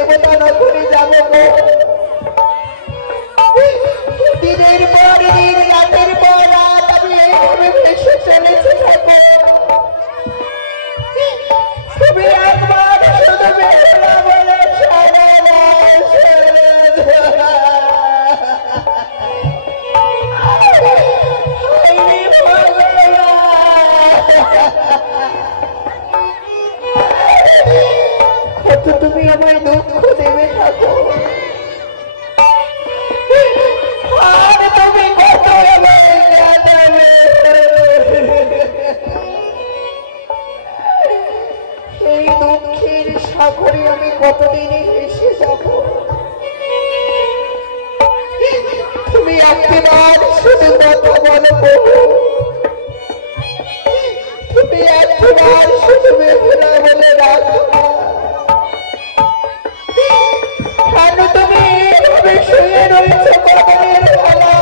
দেবতা নগরে যাব গো। দিনের পর দিন রাতের পর রাত আমি এইভাবে ভেসে চলেছি ঠাকুর। তুমি একবার শুধু বেরোনা বলে কত তুমি আমায় দুঃখ দেবে ঠাকুর, আর তুমি কত এই দুঃখের সাগরে আমি কতদিনে এসে যাব। তুমি একবার শুধু কথা বলো প্রভু, তুমি একবার শুধু বেহুলা বলে রাখো। কেন তুমি এভাবে শুয়ে রয়েছো বাগানের ভালা?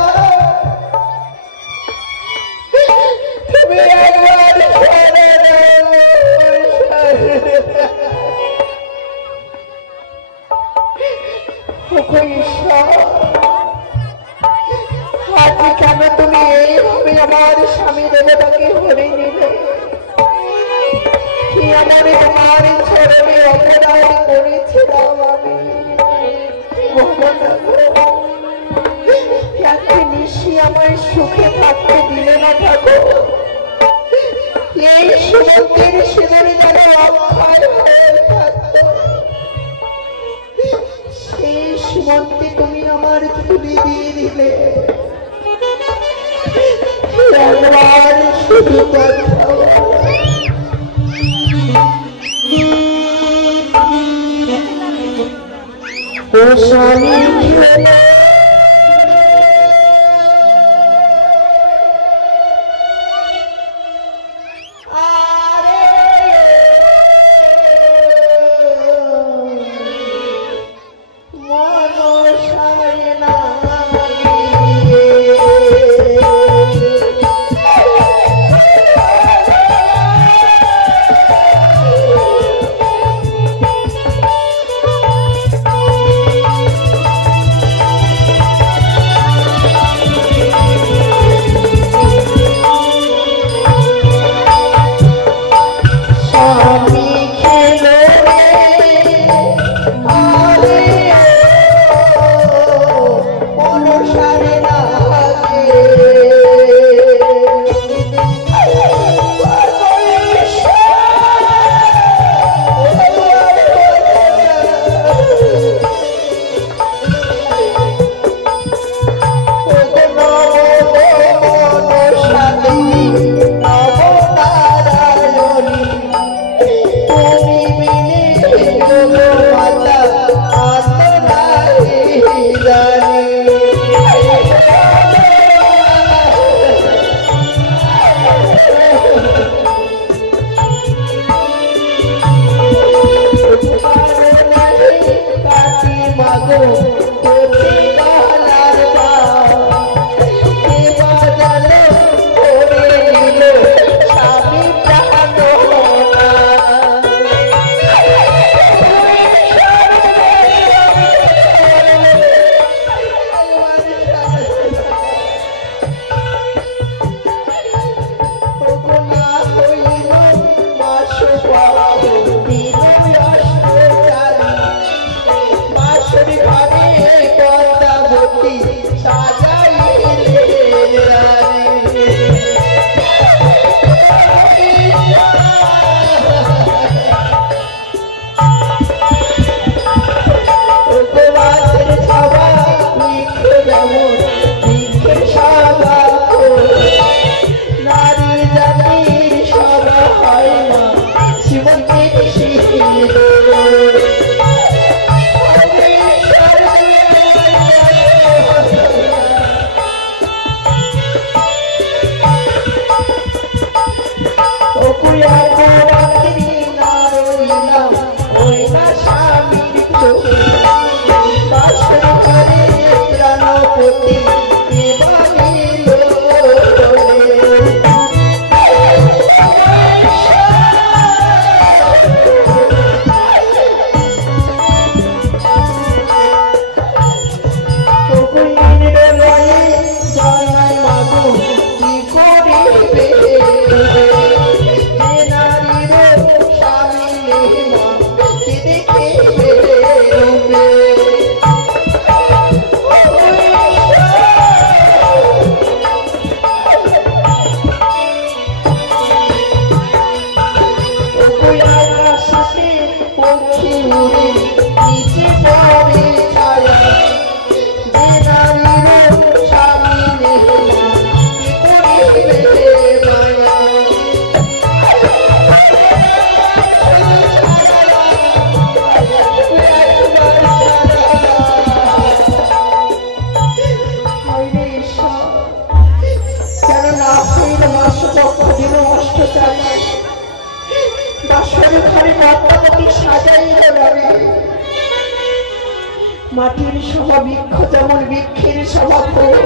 তুমি একবার আজ কেন তুমি এইভাবে আমার স্বামী দেবতাকে হরে নিলে? কি আমার তোমার চরণে অপরাধ করেছিলাম আমি? একটি নিশি আমার সুখে থাকতে দিলে না ঠাকুর। এই সুমন্তের সিঁদুরে যেন অক্ষয় হয়ে থাকত, সেই সুমন্তে তুমি আমার ধুলি দিয়ে দিলে। একবার শুধু কথা ও স্বামী ঘরে বাসর ঘরে পদ্মাবতী সাজাইল রবে। মাটির সভা বৃক্ষ যেমন বৃক্ষের সভা ফুল,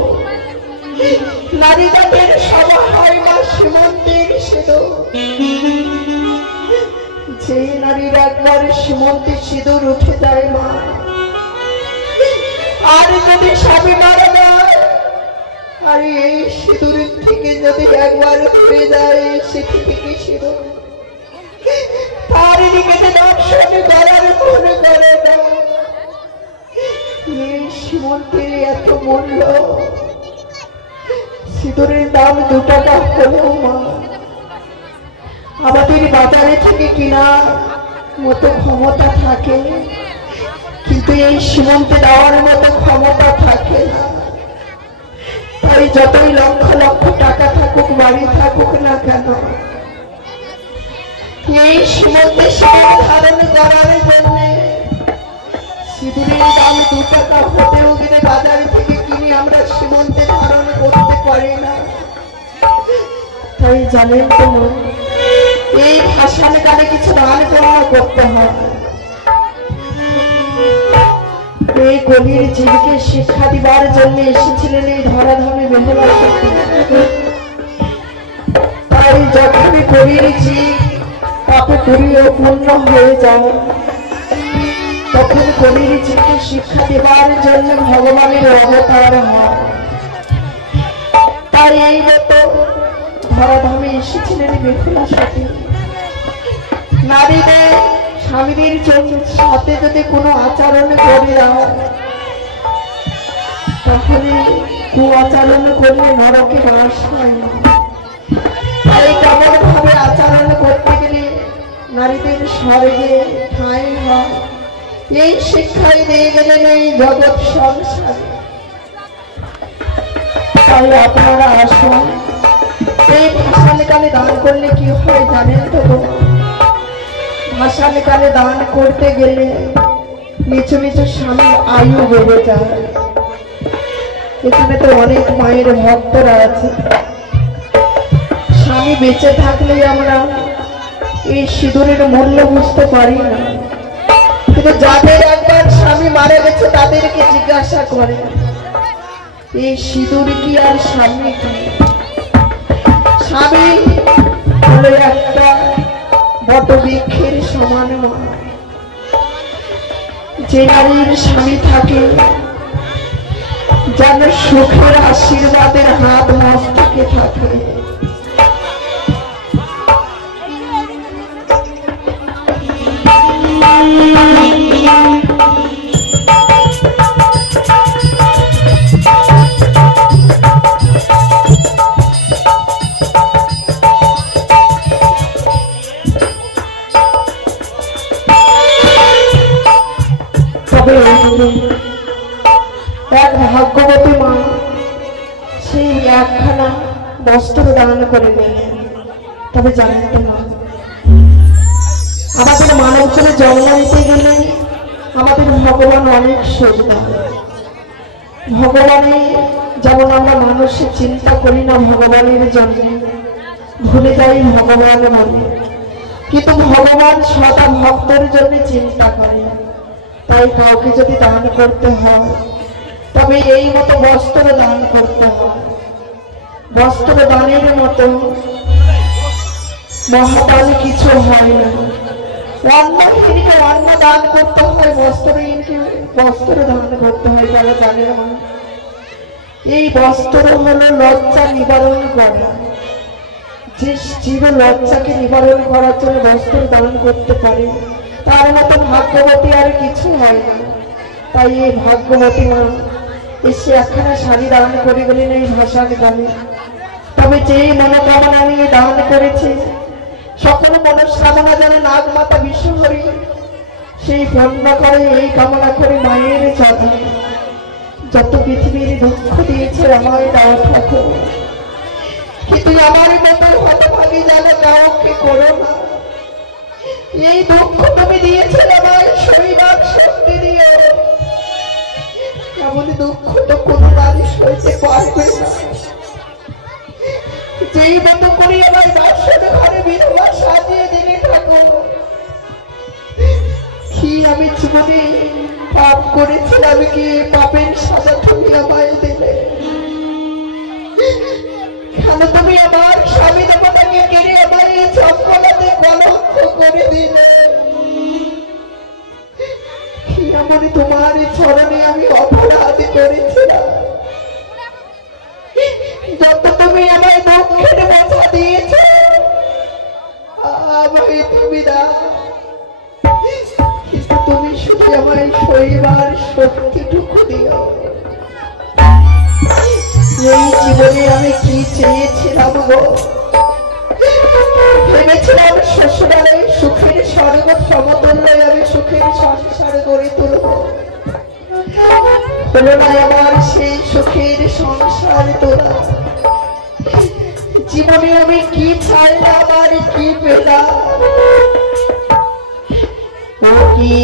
নারী জাতের সভা হয় মা সীমন্তের সিঁদুর। যে নারীর একবার সীমন্তের সিঁদুর উঠে যায় মা, আর যদি স্বামী মারা যায়, আর এই সিঁদুরের থেকে যদি একবার ধরে যায় সেটি থেকে সিঁদুর, তার দিকে দর্শন করার মনে করে না। এই সীমন্তের এত মূল্য, সিঁদুরের দাম 2 টাকা হলেও মা আমাদের বাজারে থেকে কিনা মতো ক্ষমতা থাকে, কিন্তু এই সীমন্তে দেওয়ার মতো ক্ষমতা থাকে না। তাই যতই লক্ষ লক্ষ টাকা থাকুক, বাড়ি থাকুক না কেন, এই সীমন্তে সিঁদুর ধারণ করার জন্য সিঁদুরের দাম 2 টাকা হতেও গেলে বাজারে থেকে কিনে আমরা সীমন্তে ধারণ করতে পারি না। তাই জানেন তো এই ভাষণ কালে কিছু দান করতে হয়। এই গভীর জীবকে শিক্ষা দিবার জন্য এসেছিলেন এই ধরাধামে বেহুলা সতী। তাই যখনই গভীর জীব পাপে পুরিয়ে পূর্ণ হয়ে যায়, তখন গভীর জীবকে শিক্ষা দেবার জন্য ভগবানের অবতার হয়। তাই এই মতো ধরাধামে এসেছিলেন বেহুলা সতী। নারীদের স্বামীদের সাথে যদি কোনো আচরণ করে দাও, তাহলে কুআচরণ করলে নরকে বাস হয় না। তাই কেমন ভাবে আচরণ করতে গেলে নারীদের স্বর্গে ঠাঁই হয়, এই শিক্ষাই দিয়ে গেলেন এই জগৎ সংসারে। তাই আপনারা আসুন। এই ভাষালে দান করলে কি হয় জানেন তো? ভাষালে দান করতে গেলে নিচু নিচু স্বামীর আয়ু বেড়ে যায়। এখানে তো অনেক মায়ের ভক্তরা আছে। স্বামী বেঁচে থাকলে আমরা এই সিঁদুরের মূল্য বুঝতে পারি না, কিন্তু যাদের একবার স্বামী মারা গেছে তাদেরকে জিজ্ঞাসা করে এই সিঁদুর কি আর স্বামী কি? স্বামী হলো একটা বট বৃক্ষের সমান। যে নারীর স্বামী থাকে যেন সুখের আশীর্বাদের হাত মস্তকে থাকে। এক ভাগ্যবতী মা সেই একখানা বস্ত্র দান করে গেলেন। তবে জানতে না, আমাদের মানব করে জন্ম নিতে গেলে আমাদের ভগবান অনেক সুবিধা। ভগবানে যেমন আমরা মানুষের চিন্তা করি না ভগবানের জন্য, ভুলে যাই ভগবান বলে, কিন্তু ভগবান সদা ভক্তের জন্য চিন্তা করে। তাই কাউকে যদি দান করতে হয় তবে এই মতো বস্ত্র দান করতে হয়। বস্ত্র দানের মতো মহাদান কিছু হয় না। অন্নহীনকে অন্ন দান করতে হয়, বস্ত্রহীনকে বস্ত্র দান করতে হয়। যারা জানে না, এই বস্ত্র হলো লজ্জা নিবারণ করা। যে জীব লজ্জাকে নিবারণ করার জন্য বস্ত্র দান করতে পারে, তার মতো ভাগ্যবতী আর কিছু হয় না। তাই এই ভাগ্যবতী মা এসে একখানা শাড়ি দান করে গেলেন এই ভাষার গানে। তবে যেই মনোকামনা নিয়ে দান করেছে, সকল মনস্কামনা যেন নাগমাতা বিশ্বহরি সেই পূর্ণ করে, এই কামনা করে মায়ের চরণে যত পৃথিবীর দুঃখ দিয়েছে আমায় দাও ঠাকুর, কিন্তু আমার মতো হতভাগী যেন কাউকে করো না। এই দুঃখ তুমি দিয়েছেন আমায় শৈবাক শক্তি দিয়ে, এমন দুঃখ তো কোনো নারী সইতে পারবে না। যে সেই মতো করে আমার বাসর ঘরে বিধবা সাজিয়ে দিলে ঠাকুর। কি আমি জীবনে পাপ করেছিলাম, কি পাপের সাজা তুমি আমায় দিলে? কেন তুমি আমার স্বামী দেবতাকে কেড়ে আমার এই চম্পলাতে কলঙ্ক করে দিলে? কি এমন তোমার চরণে আমি অপরাধ করেছিলাম? যত তুমি আমায় দুঃখের ব্যথা দিয়েছ, আমায় তুমি না, কিন্তু তুমি শুধু আমায় সইবার শক্তিটুকু দিও। এই জীবনে আমি কি চেয়েছিলাম গো? ভেবেছিলাম শ্বশুরালয়ে সুখের স্বর্গ সমতুল্য আমি সুখের সংসার গড়ে তুলব। হলো না আমার সেই সুখের সংসার তোলা। জীবনে আমি কি চাইলাম আর কি পেলাম? ও কি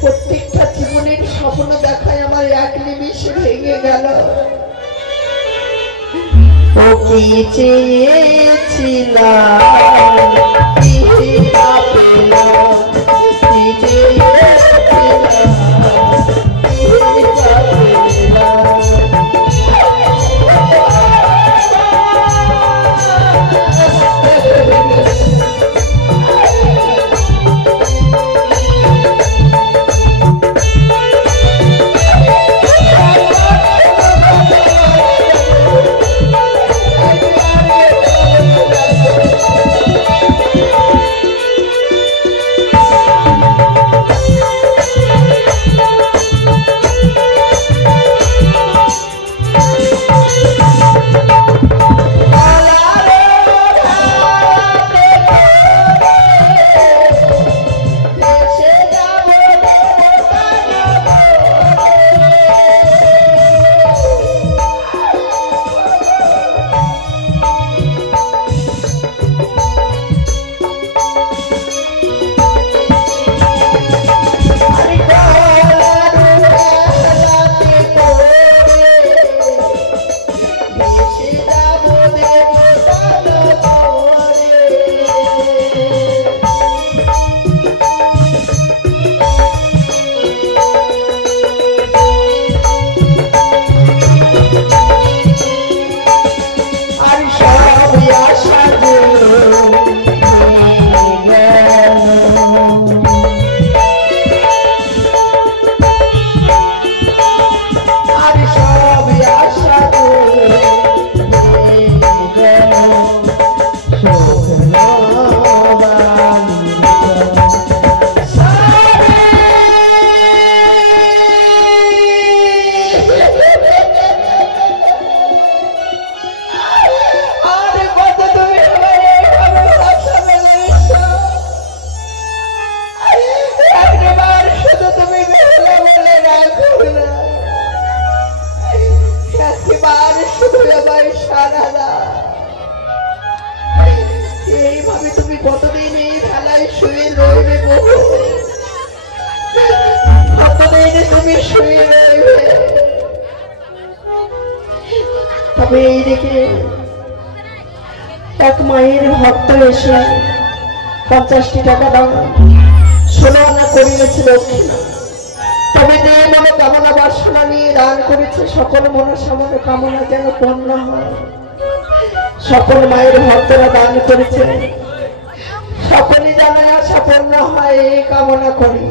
প্রত্যেকটা জীবনের স্বপ্ন দেখায় আমার এক নিমিষে ভেঙে গেল। ও কি চেয়েছিলাম কি না পেলাম, কি চেয়েছিলাম কি না পেলাম। তুমি শুয়ে রইবে। তবে এইদিকে এক মায়ের ভক্ত এসে 50টি টাকা দাম 16 আনা করিয়েছে দক্ষিণা। তবে যে মনে কামনা বাসনা নিয়ে দান করেছে সকল মনস্কামনা কামনা যেন পূর্ণ হয়। সকল মায়ের ভক্তরা দান করেছে সকলে যেন আশা পূর্ণ হয় এই কামনা করি।